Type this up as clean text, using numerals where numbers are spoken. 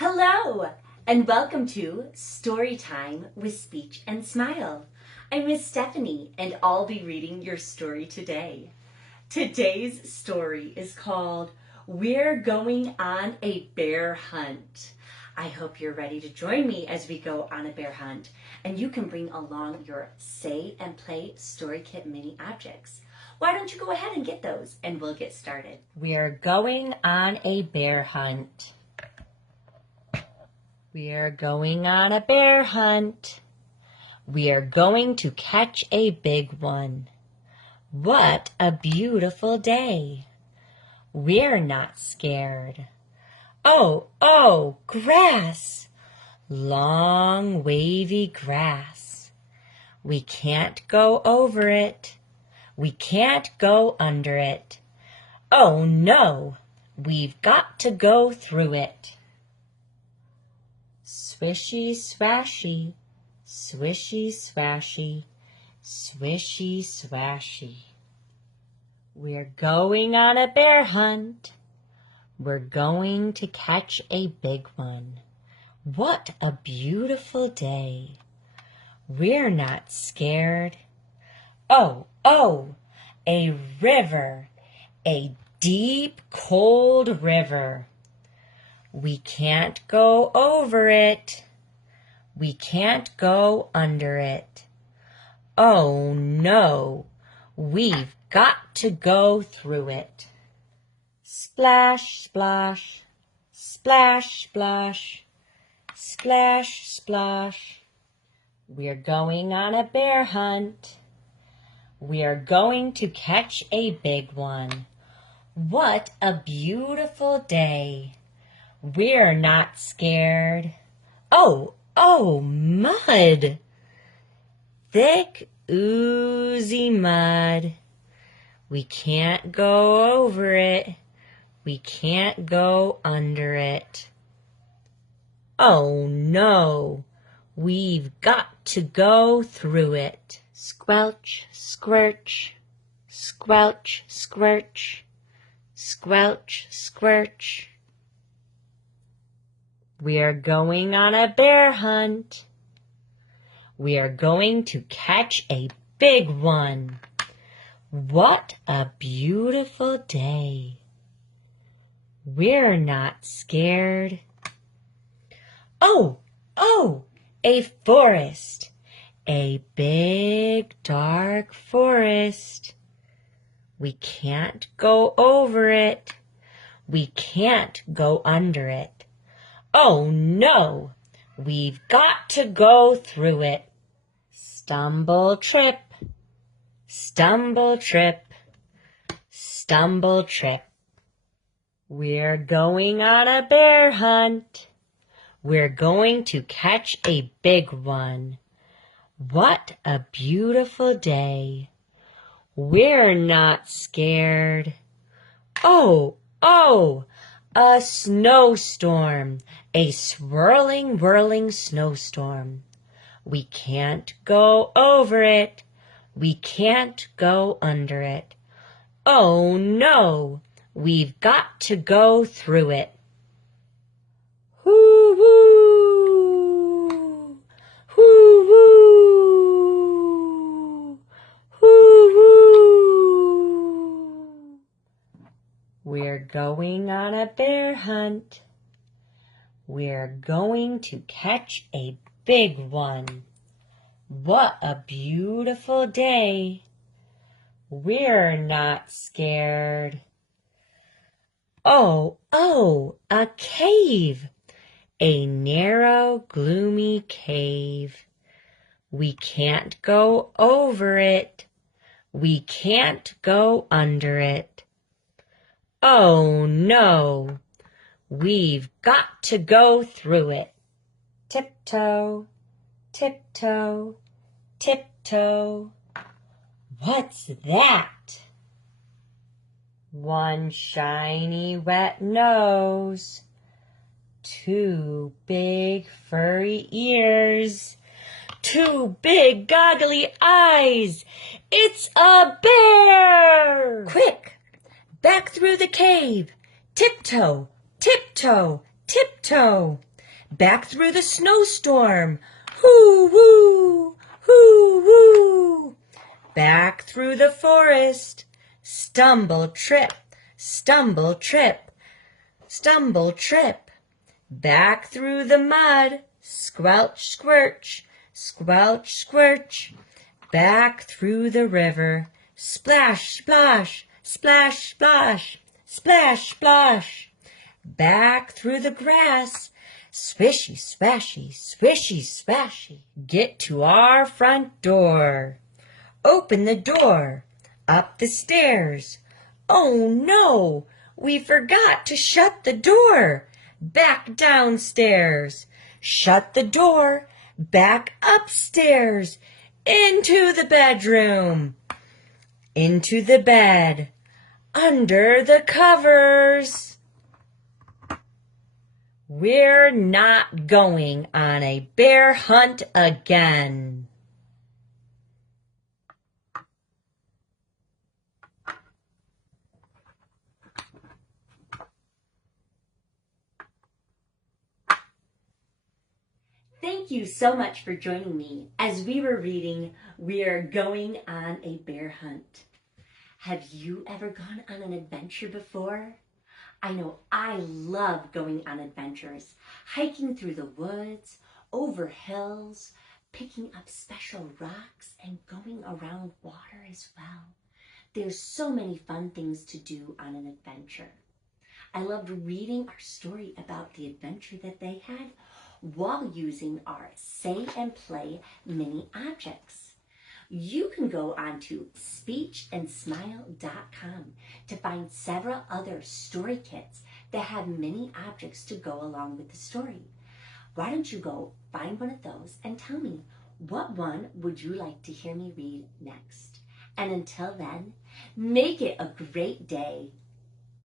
Hello, and welcome to Storytime with Speech and Smile. I'm Miss Stephanie, and I'll be reading your story today. Today's story is called We're Going on a Bear Hunt. I hope you're ready to join me as we go on a bear hunt, and you can bring along your Say and Play Story Kit mini objects. Why don't you go ahead and get those, and we'll get started. We're going on a bear hunt. We're going on a bear hunt. We're going to catch a big one. What a beautiful day. We're not scared. Oh, grass. Long, wavy grass. We can't go over it. We can't go under it. Oh no, we've got to go through it. Swishy, swashy, swishy, swashy, swishy, swashy. We're going on a bear hunt. We're going to catch a big one. What a beautiful day. We're not scared. Oh, a river, a deep, cold river. We can't go over it. We can't go under it. Oh no, we've got to go through it. Splash, splash, splash, splash, splash, splash. We're going on a bear hunt. We are going to catch a big one. What a beautiful day. We're not scared. Oh, mud. Thick, oozy mud. We can't go over it. We can't go under it. Oh no, we've got to go through it. Squelch, squirch, squelch, squirch, squelch, squirch. We are going on a bear hunt. We are going to catch a big one. What a beautiful day. We're not scared. Oh, a forest. A big, dark forest. We can't go over it. We can't go under it. Oh no, we've got to go through it. Stumble, trip, stumble, trip, stumble, trip. We're going on a bear hunt. We're going to catch a big one. What a beautiful day. We're not scared. Oh, a snowstorm, a swirling, whirling snowstorm. We can't go over it. We can't go under it. Oh no, we've got to go through it. Hoo-hoo! Hoo-hoo! Hoo-hoo! We're going on a bear hunt. We're going to catch a big one. What a beautiful day. We're not scared. Oh, a cave. A narrow, gloomy cave. We can't go over it. We can't go under it. Oh no, we've got to go through it. Tiptoe, tiptoe, tiptoe. What's that? One shiny wet nose. Two big furry ears. Two big goggly eyes. It's a bear! Quick! Back through the cave. Tiptoe, tiptoe, tiptoe. back through the snowstorm. Hoo, woo, hoo, woo. Back through the forest. Stumble, trip, stumble, trip, stumble, trip. Back through the mud. Squelch, squirch, squelch, squirch. Back through the river. Splash, splash, splash, splash, splash, splash. Back through the grass. Swishy, swashy, swishy, swashy. Get to our front door. Open the door. Up the stairs. Oh no, we forgot to shut the door. Back downstairs. Shut the door. Back upstairs. Into the bedroom. Into the bed. Under the covers. We're not going on a bear hunt again. Thank you so much for joining me as we were reading We're Going on a Bear Hunt. Have you ever gone on an adventure before? I know I love going on adventures, hiking through the woods, over hills, picking up special rocks, and going around water as well. There's so many fun things to do on an adventure. I loved reading our story about the adventure that they had while using our Say and Play mini objects. You can go on to speechandsmile.com to find several other story kits that have mini objects to go along with the story. Why don't you go find one of those and tell me, what one would you like to hear me read next? And until then, make it a great day.